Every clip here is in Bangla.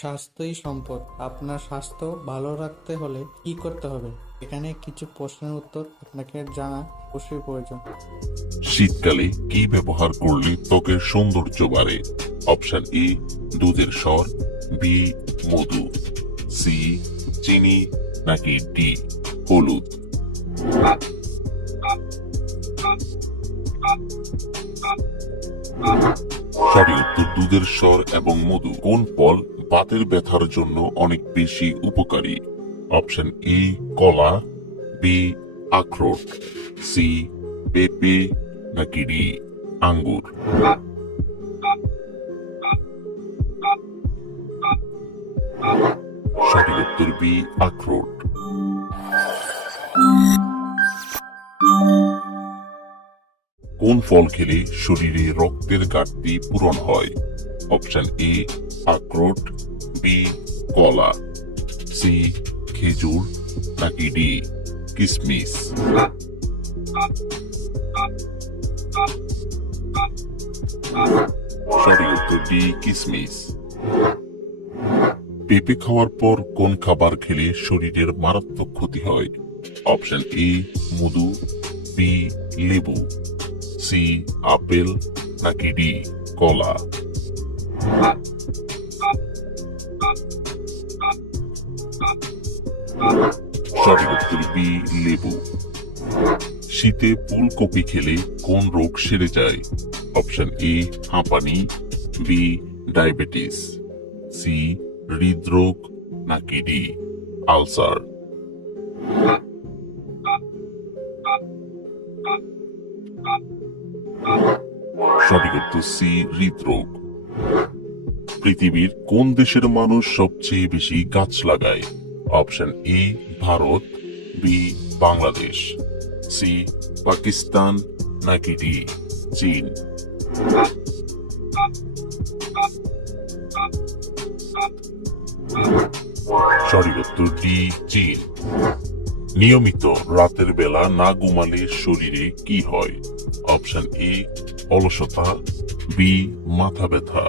স্বাস্থ্যই সম্পদ। আপনার স্বাস্থ্য ভালো রাখতে হলে কি করতে হবে? এখানে কিছু প্রশ্নের উত্তর আপনাকে জানা অবশ্যই প্রয়োজন। শীতকালে কি ব্যবহার করলে ত্বকের সৌন্দর্য বাড়ে? অপশন এ দুধের স্বর, বি মধু, সি চিনি, নাকি ডি হলুদ? সঠিক উত্তর দুধের স্বর এবং মধু। কোন ফল বাতের ব্যথার জন্য অনেক বেশি উপকারী? অপশন এ কলা, বি আখরোট, সি পেঁপে, নাকি ডি আঙ্গুর? সঠিক উত্তর বি আখরোট। কোন ফল খেলে শরীরে রক্তের ঘাটতি পূরণ হয়? অপশন এ আখরোট, বি কলা, সি খেজুর, নাকি ডি কিশমিশ? সঠিক উত্তর ডি কিশমিশ। পেঁপে খাওয়ার পর কোন খাবার খেলে শরীরের মারাত্মক ক্ষতি হয়? অপশন এ মধু, বি লেবু, সি আপেল, নাকি ডি কলা? সঠিক উত্তর বি লেবু। শীতে ফুলকপি খেলে কোন রোগ সেরে যায়? অপশন এ হাঁপানি, বি ডায়াবেটিস, সি হৃদরোগ, নাকি ডি আলসার? সঠিক উত্তর সি হৃদরোগ। পৃথিবীর কোন দেশের মানুষ সবচেয়ে বেশি গাছ লাগায়? Option A Bharat, B Bangladesh, C Pakistan, নাকি ডি চীন? সঠিক উত্তর ডি চীন। নিয়মিত রাতের বেলা না ঘুমালে শরীরে কি হয়? অপশন এ অলসতা, বি মাথা ব্যথা,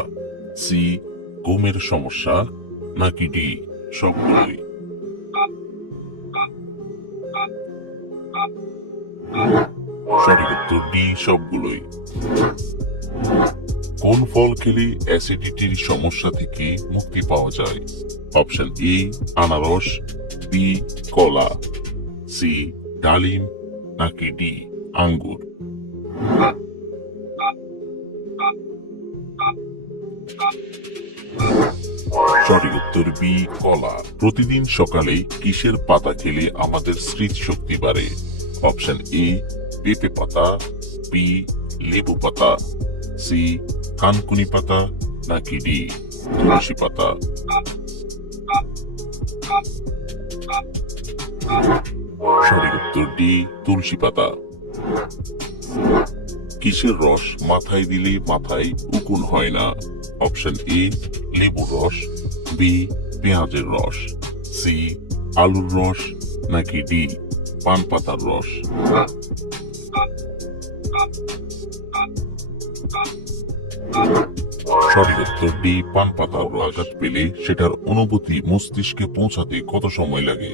সি ঘুমের সমস্যা, নাকি ডি সবগুলোই? সঠিক উত্তর ডি সবগুলোই। কোন ফল খেলে অ্যাসিডিটির সমস্যা থেকে মুক্তি পাওয়া যায়? অপশন এ আনারস, বি কলা, সি ডালিম, নাকি ডি আঙ্গুর? সঠিক উত্তর বি কলা। প্রতিদিন সকালে কিসের পাতা খেলে আমাদের স্মৃতিশক্তি বাড়ে? অপশন এ পেঁপে পাতা, বি লেবু পাতা, সি থানকুনি পাতা, নাকি ডি তুলসী পাতা? সঠিক উত্তর ডি তুলসী পাতা। কিসের রস মাথায় দিলে মাথায় উকুন হয় না? অপশন এ লেবুর রস, বি পেঁয়াজের রস, সি আলুর রস, নাকি ডি পান পাতার রস? সঠিক উত্তর ডি পান পাতার রস। আঘাত পেলে সেটার অনুভূতি মস্তিষ্কে পৌঁছাতে কত সময় লাগে?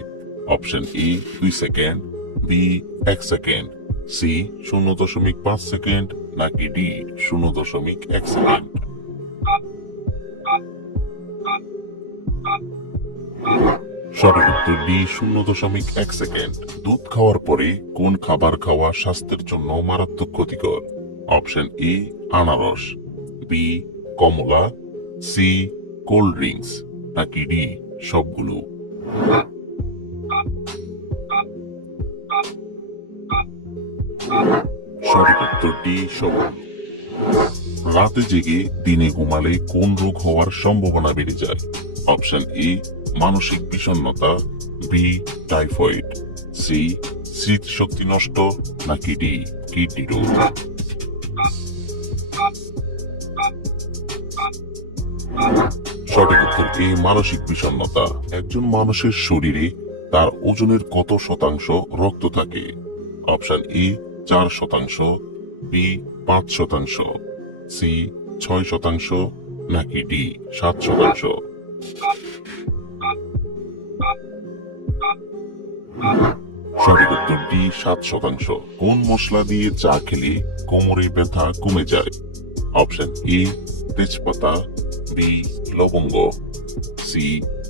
Option A 2 second, B 1 second, C 0.5 second, নাকি ডি 0.1 সেকেন্ড? সঠিক উত্তর ডি 0.1 সেকেন্ড। দুধ খাওয়ার পরে কোন খাবার খাওয়া স্বাস্থ্যের জন্য মারাত্মক ক্ষতিকর? অপশন এ আনারস, বি কমলা, সি কোল্ড ড্রিঙ্কস, নাকি ডি সবগুলো? সঠিক উত্তর ডি সবগুলো। রাতে জেগে দিনে ঘুমালে কোন রোগ হওয়ার সম্ভাবনা বেড়ে যায়? অপশন এ মানসিক বিষণ্ণতা, বি টাইফয়েড, সি স্মৃতিশক্তি নষ্ট, নাকি ডি কিডনি রোগ? সঠিক উত্তর এ মানসিক বিষণ্ণতা। একজন মানুষের শরীরে তার ওজনের কত শতাংশ রক্ত থাকে? অপশন এ 4%, বি 5%, সি 6%, নাকি ডি 7%? সঠিক উত্তর ডি 7%। কোন মশলা দিয়ে চা খেলে কোমরে ব্যথা কমে যায়? অপশন এ তেজপাতা, বি লবঙ্গ, সি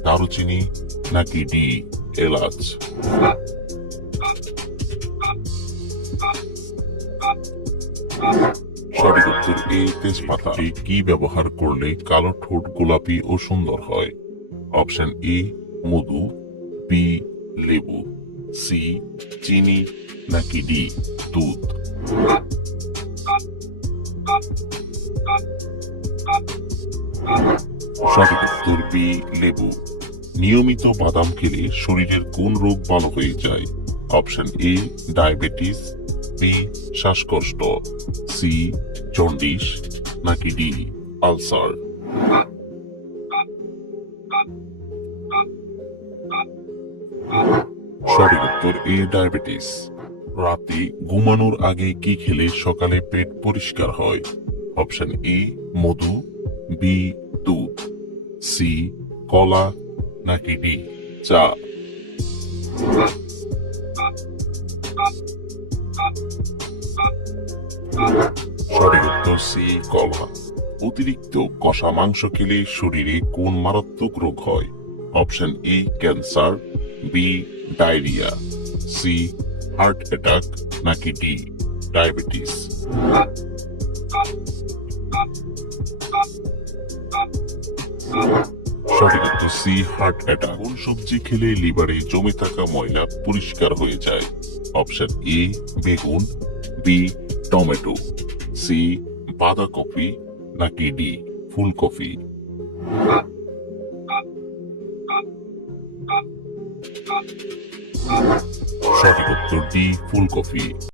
দারুচিনি, নাকি ডি এলাচ? সঠিক উত্তর এ তেজপাতা। কি ব্যবহার করলে কালো ঠোঁট গোলাপি ও সুন্দর হয়? অপশন এ মধু, বি লেবু, সি চিনি, নাকি ডি দুধ? সঠিক উত্তর বি লেবু। নিয়মিত বাদাম খেলে শরীরের কোন রোগ ভালো হয়ে যায়? অপশন এ ডায়াবেটিস, বি শ্বাসকষ্ট, সি জন্ডিস, নাকি ডি আলসার? সঠিক উত্তর এ ডায়াবেটিস। রাতে ঘুমানোর আগে কি খেলে সকালে পেট পরিষ্কার হয়? অপশন এ মধু, বি দুধ, সি কলা, নাকি ডি চা? সঠিক উত্তর সি কলা। অতিরিক্ত কষা মাংস খেলে শরীরে কোন মারাত্মক রোগ হয়? Option A cancer, B diarrhoea, C heart attack, নাকি ডি ডায়াবেটিস? সঠিক উত্তর সি হার্ট অ্যাটাক। কোন সবজি খেলে লিভারে জমে থাকা ময়লা পরিষ্কার হয়ে যায়? অপশন এ বেগুন, বি টমেটো, সি বাঁধাকপি, নাকি ডি ফুলকপি? সঠিক উত্তর ডি ফুলকপি।